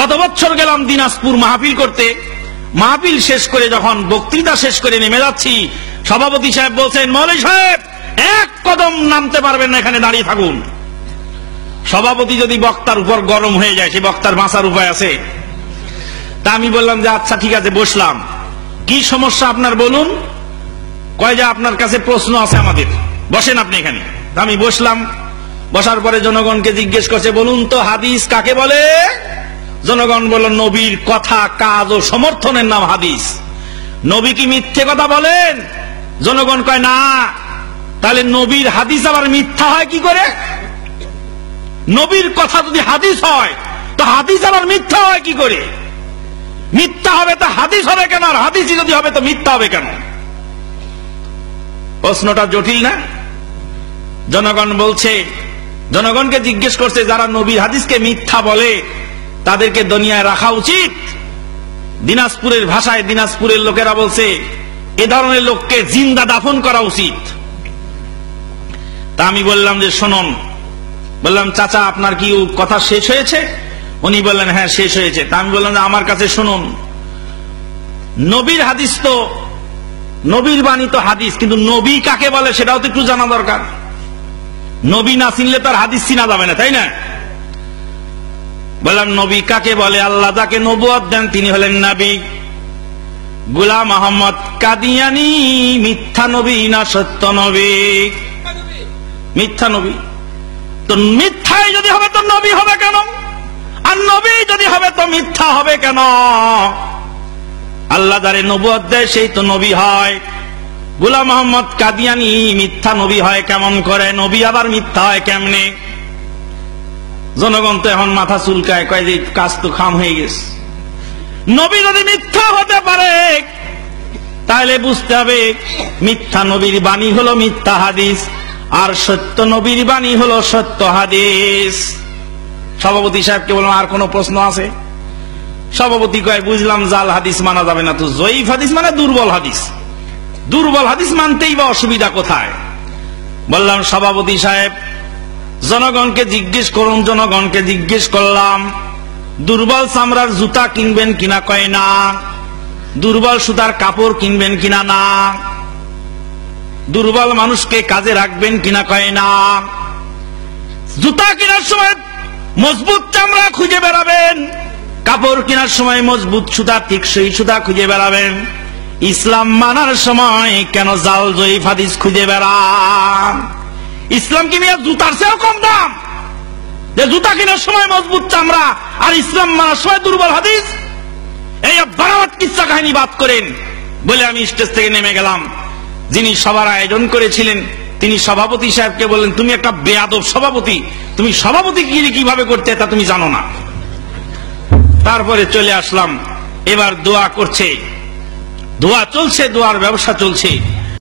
গত বছর গেলাম দিনাজপুর মাহফিল করতে। মাহফিল শেষ করে যখন বক্তৃতা শেষ করে নেমে যাচ্ছি, সভাপতি সাহেব বলছেন, মৌলভী সাহেব এক কদম নামতে পারবেন না, এখানে দাঁড়িয়ে থাকুন। সভাপতি যদি বক্তার উপর গরম হয়ে যায়, সে বক্তার বাঁচার উপায় আছে? তা আমি বললাম যে আচ্ছা ঠিক আছে, বসলাম। কি সমস্যা আপনার বলুন। কয় যে আপনার কাছে প্রশ্ন আছে আমাদের, বসেন আপনি এখানে। আমি বসলাম। বসার পরে জনগণকে জিজ্ঞেস করছে, বলুন তো হাদিস কাকে বলে? জনগণ বলল, নবীর কথা কাজ ও সমর্থনের নাম হাদিস। নবী কি মিথ্যে কথা বলেন? জনগণ কয় না। তাহলে নবীর হাদিস আবার মিথ্যা হয় কি করে? নবীর কথা যদি হাদিস হয় তো হাদিস আবার মিথ্যা হয় কি করে? মিথ্যা হবে তো হাদিস হবে কেন, আর হাদিসই যদি হবে তো মিথ্যা হবে কেন? প্রশ্নটা জটিল না? জনগণ বলছে, জনগণকে জিজ্ঞেস করছে, যারা নবীর হাদিসকে মিথ্যা বলে তাদেরকে দুনিয়ায় রাখা উচিত। দিনাজপুরের ভাষায় দিনাজপুরের লোকেরা বলছে, এ ধরনের লোককে জিন্দা দাফন করা উচিত। তা আমি বললাম যে শুনুন, বললাম চাচা আপনার কি কথা শেষ হয়েছে? উনি বললেন হ্যাঁ শেষ হয়েছে। তা আমি বললাম যে আমার কাছে শুনুন, নবীর হাদিস তো, নবীর বাণী তো হাদিস, কিন্তু নবী কাকে বলে সেটাও তো একটু জানা দরকার। নবী না চিনলে তার হাদিস চিনা যাবে না, তাই না? বললাম নবী কাকে বলে? আল্লাহ যাকে নবুয়ত দেন তিনি হলেন নবী। গোলাম আহমদ কাদিয়ানী মিথ্যা নবী না সত্য নবী? মিথ্যা নবী। তো মিথ্যাই যদি হবে তো নবী হবে কেন? আর নবী যদি হবে তো মিথ্যা হবে কেন? আল্লাহ যারে নবুয়ত দেয় সেই তো নবী হয়। গোলাম মোহাম্মদ কাদিয়ানী মিথ্যা নবী হয় কেমন করে? নবী আবার মিথ্যা হয় কেমনে? জনগণ তো এখন মাথা চুলকায়, কয় যে কাজ তো খাম হয়ে গেছে। নবী যদি মিথ্যা হতে পারে তাহলে বুঝতে হবে মিথ্যা নবীর বাণী হলো মিথ্যা হাদিস, আর সত্য নবীর বাণী হলো সত্য হাদিস। সভাপতি সাহেবকে বললাম আর কোন প্রশ্ন আছে? সভাপতি কয়, বুঝলাম জাল হাদিস মানা যাবে না, তো জয়ীফ হাদিস মানে দুর্বল হাদিস। দুর্বল হাদিস মানতেই বা অসুবিধা কোথায়? বললাম সভাপতি সাহেব জনগণকে জিজ্ঞেস করুন। জনগণকে জিজ্ঞেস করলাম, দুর্বল চামড়ার জুতা কিনবেন কিনা? কয় না। দুর্বল সুতার কাপড় কিনবেন কিনা? না। দুর্বল মানুষকে কাজে রাখবেন কিনা? কয় না। জুতা কেনার সময় মজবুত চামড়া খুঁজে বেড়াবেন, কাপড় কেনার সময় মজবুত সুতা, টেকসই সুতা খুঁজে বেড়াবেন। ইসলাম মানার সময় কেন জাল জয়ীফ হাদিস খুঁজে বেড়ান? ইসলাম কি মিয়া জুতার চেয়েও কম দাম? যে জুতা কেনার সময় মজবুত চামড়া আর ইসলাম মানার সময় দুর্বল হাদিস? এই বারাত কিচ্ছা কাহিনী বাদ করেন বলে আমি স্টেজ থেকে নেমে গেলাম। যিনি সবার আয়োজন করেছিলেন তিনি সভাপতি সাহেবকে বললেন, তুমি একটা বেয়াদব সভাপতি, তুমি সভাপতি কিভাবে করতে তা তুমি জানো না। তারপরে চলে আসলাম। এবার দোয়া করছে, দোয়া চলছে, দোয়ার ব্যবসা চলছে।